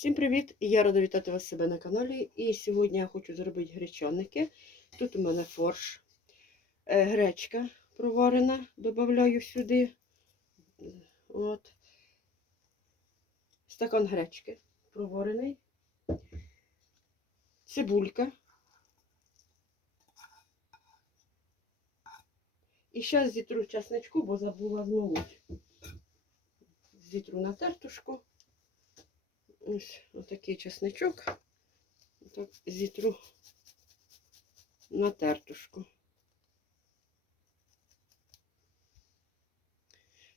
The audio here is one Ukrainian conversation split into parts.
Всім привіт! Я рада вітати вас себе на каналі. І сьогодні я хочу зробити гречаники. Тут у мене форш, е, гречка проварена, додаю сюди. От. Стакан гречки проварений. Цибулька. І зараз зітру часничку, бо забула змолоть. Зітру на тертушку. Ось отакий чесничок. Так, зітру на тертушку.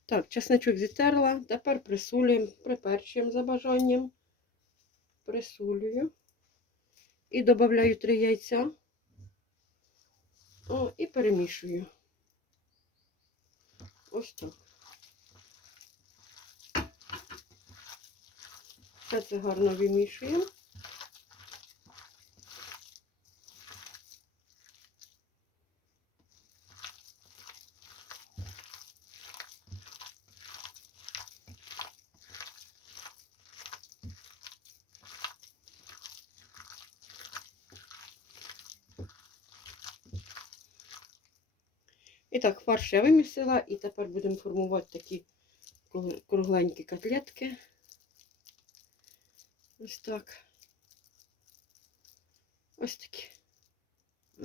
Так, чесничок зітерла. Тепер присулюємо, приперчуємо за бажанням. Присулюю. І додаю три яйця. О, і перемішую. Ось так. Все це гарно вимішуємо. І так, фарш я вимісила, і тепер будемо формувати такі кругленькі котлетки. Ось так. Ось такі. О,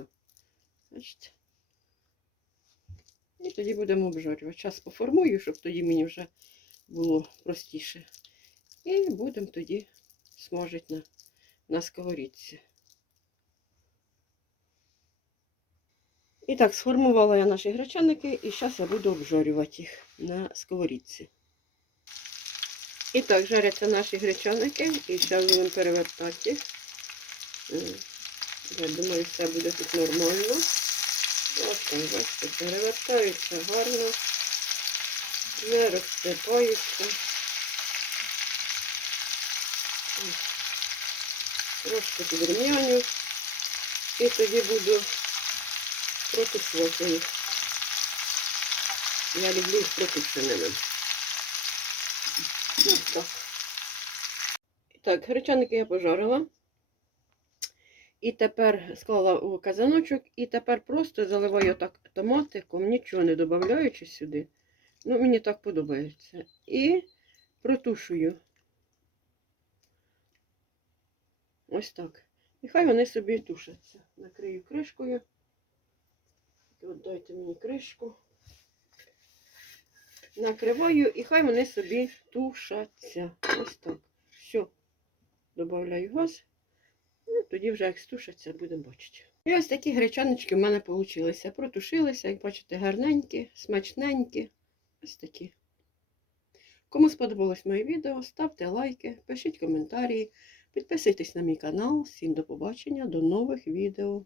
Бачите? І тоді будемо обжарювати. Час поформую, щоб тоді мені вже було простіше. І будемо тоді смажити на, на сковорідці. І так, сформувала я наші гречаники, і зараз я буду обжарювати їх на сковорідці. І так, жаряться наші гречаники, і зараз будемо перевертати. Е, Я думаю, все буде тут нормально. Ось там, бачите, перевертаються гарно, не розсипаються. Трошки підрівняню. І тоді буду протушувати їх. Я люблю їх протушеними. Ось так. Так, гречаники я пожарила. І тепер склала у казаночок, і тепер просто заливаю так томатиком, нічого не додаючи сюди. Ну, мені так подобається. І протушую. Ось так. І хай вони собі тушаться. Накрию кришкою. От дайте мені кришку. Накриваю і хай вони собі тушаться. Ось так. Все. Добавляю газ. Ну, тоді вже як стушаться, будемо бачити. І ось такі гречаночки в мене вийшли. Протушилися, як бачите, гарненькі, смачненькі. Ось такі. Кому сподобалось моє відео, ставте лайки, пишіть коментарі, підписуйтесь на мій канал. Всім до побачення, до нових відео.